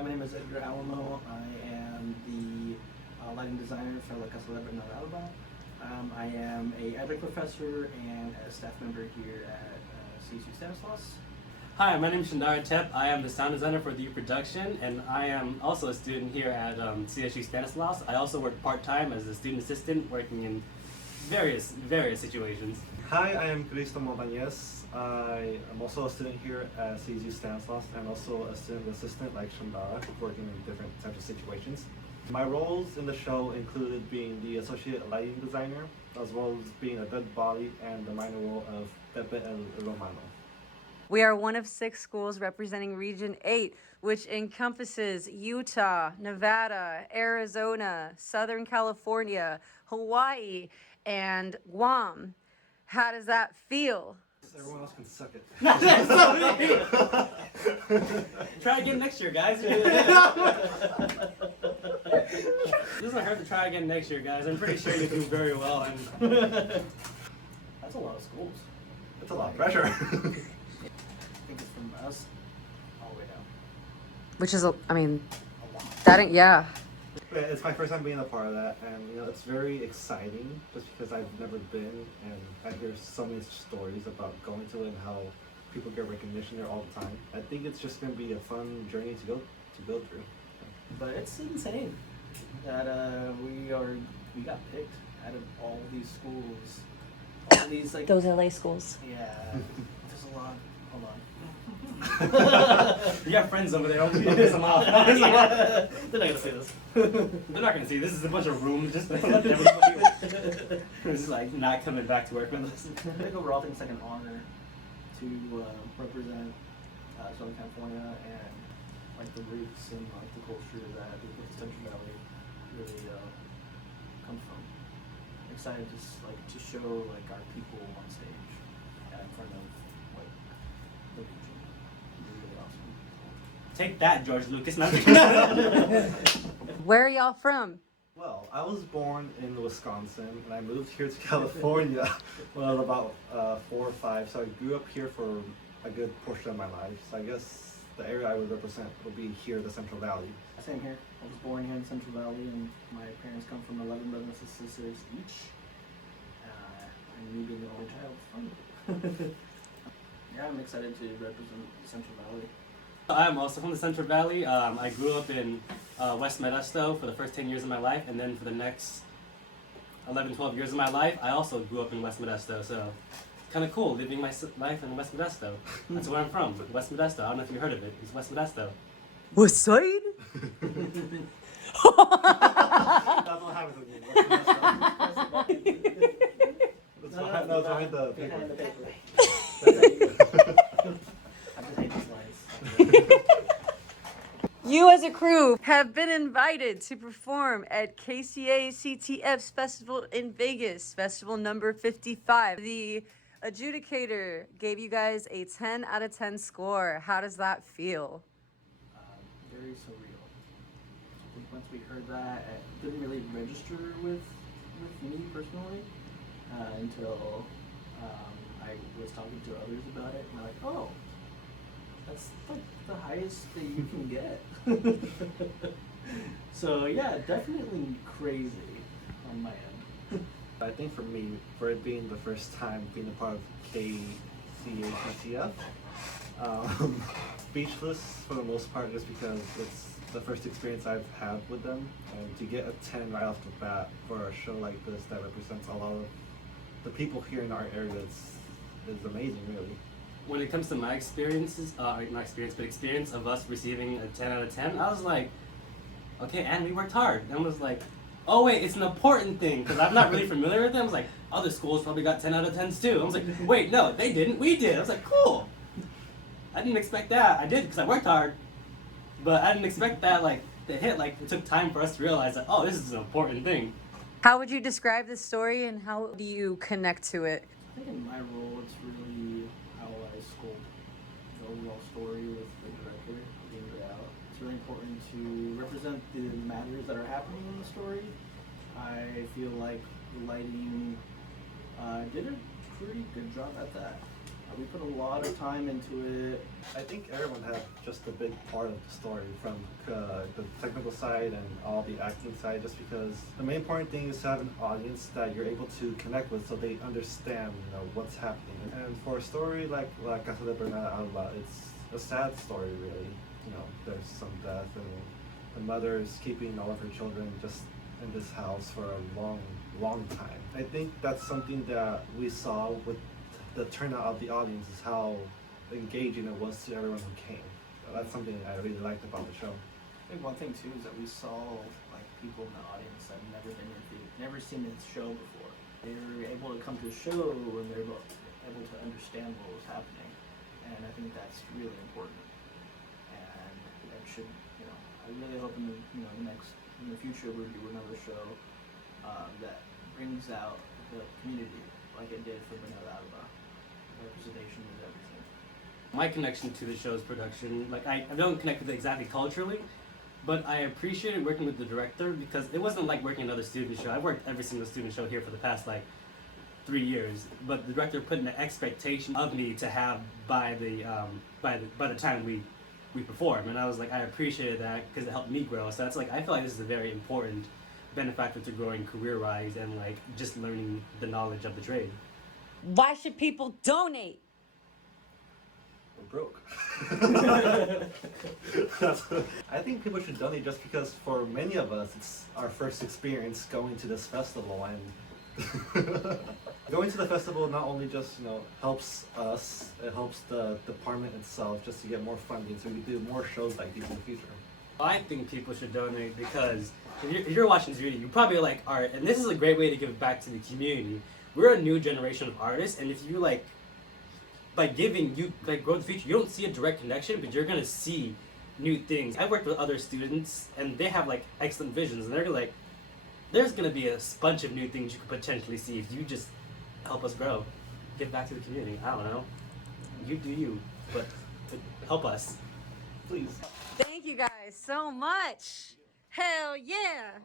Hi, my name is Edgar Alamo. I am the lighting designer for Casa de Bernarda Alba. I am a adjunct professor and a staff member here at CSU Stanislaus. Hi, my name is Shandara Tep. I am the sound designer for the production, and I am also a student here at CSU Stanislaus. I also work part-time as a student assistant, working in various situations. Hi, I am Cristo Montañez. I am also a student here at CSU Stanislaus and also a student assistant like Shandara, working in different types of situations. My roles in the show included being the associate lighting designer, as well as being a dead body and the minor role of Pepe el Romano. We are one of 6 schools representing Region 8, which encompasses Utah, Nevada, Arizona, Southern California, Hawaii, and Guam. How does that feel? Everyone else can suck it. Try again next year, guys. Doesn't hurt to try again next year, guys. I'm pretty sure you do very well. And That's a lot of schools. It's a lot of pressure. I think it's from us all the way down. Which is, I mean, A lot. that ain't, yeah. It's my first time being a part of that, and it's very exciting just because I've never been, and I hear so many stories about going to it and how people get recognition there all the time. I think it's just going to be a fun journey to go through. But it's insane that we got picked out of all these schools. All these like Those LA schools. yeah. There's a lot. Hold on. you got friends over there. Don't piss them off. They're not gonna say this. They're not gonna see. This is a bunch of rooms. Just let everybody. It's like not coming back to work with us. I think overall, I think it's like an honor to represent Southern California and like the roots and like the culture that the Central Valley really come from. Excited to show like our people on stage in front of like the region. It'd be really awesome. Take that, George Lucas. Not Where are y'all from? Well, I was born in Wisconsin, and I moved here to California when I was about 4 or 5, so I grew up here for a good portion of my life. So I guess the area I would represent would be here, the Central Valley. Same here. I was born here in Central Valley, and my parents come from 11 brothers and sisters each. And me being the only child is fun. Yeah, I'm excited to represent Central Valley. I'm also from the Central Valley. I grew up in West Modesto for the first 10 years of my life, and then for the next 11, 12 years of my life, I also grew up in West Modesto. So it's kind of cool living my life in West Modesto. That's where I'm from, West Modesto. I don't know if you heard of it. It's West Modesto. West Side? That's what happens with me. No, it's behind the paper. Behind the paper. I just hate these lines. You as a crew have been invited to perform at KCA CTF's festival in Vegas, festival number 55. The adjudicator gave you guys a 10 out of 10 score. How does that feel? Very surreal. I think once we heard that, it didn't really register with me personally until I was talking to others about it, and they're like, oh, that's like the highest that you can get. So yeah, definitely crazy on my end. I think for me, for it being the first time being a part of KCACTF, speechless for the most part, just because it's the first experience I've had with them, and to get a 10 right off the bat for a show like this that represents a lot of the people here in our area is amazing, really. When it comes to my experiences, experience of us receiving a 10 out of 10, I was like, okay, and we worked hard. And I was like, oh wait, it's an important thing, because I'm not really familiar with them. I was like, other schools probably got 10 out of 10s too. I was like, wait, no, they didn't, we did. I was like, cool. I didn't expect that. I did, because I worked hard. But I didn't expect that, to hit. It took time for us to realize that, oh, this is an important thing. How would you describe this story and how do you connect to it? I think in my role, it's really how I sculpt the overall story with the director, being it out. It's really important to represent the matters that are happening in the story. I feel like the lighting did a pretty good job at that. We put a lot of time into it. I think everyone had just a big part of the story, from the technical side and all the acting side, just because the main important thing is to have an audience that you're able to connect with so they understand, what's happening. And for a story like Casa de Bernarda Alba, it's a sad story, really. There's some death, and the mother is keeping all of her children just in this house for a long, long time. I think that's something that we saw with the turnout of the audience, is how engaging it was to everyone who came. So that's something I really liked about the show. I think one thing too is that we saw like people in the audience that had never seen this show before. They were able to come to a show and they were able to understand what was happening, and I think that's really important. And it should, I really hope in the future we do another show that brings out the community like it did for Bernarda Alba. Representation is everything. My connection to the show's production, like I don't connect with it exactly culturally, but I appreciated working with the director because it wasn't like working another student show. I've worked every single student show here for the past 3 years, but the director put an expectation of me to have by the time we perform, and I was like, I appreciated that because it helped me grow. So that's I feel like this is a very important benefactor to growing career-wise and just learning the knowledge of the trade. Why should people donate? We're broke. I think people should donate just because for many of us it's our first experience going to this festival, and going to the festival not only just helps us, it helps the department itself just to get more funding so we can do more shows like these in the future. I think people should donate because if you're watching this video, you probably like art, and this is a great way to give back to the community. We're a new generation of artists, and if you by giving, you grow the future. You don't see a direct connection, but you're gonna see new things. I've worked with other students, and they have excellent visions, and they're there's gonna be a bunch of new things you could potentially see if you just help us grow, give back to the community. I don't know, you do you, but help us, please. Thank you guys so much. Hell yeah.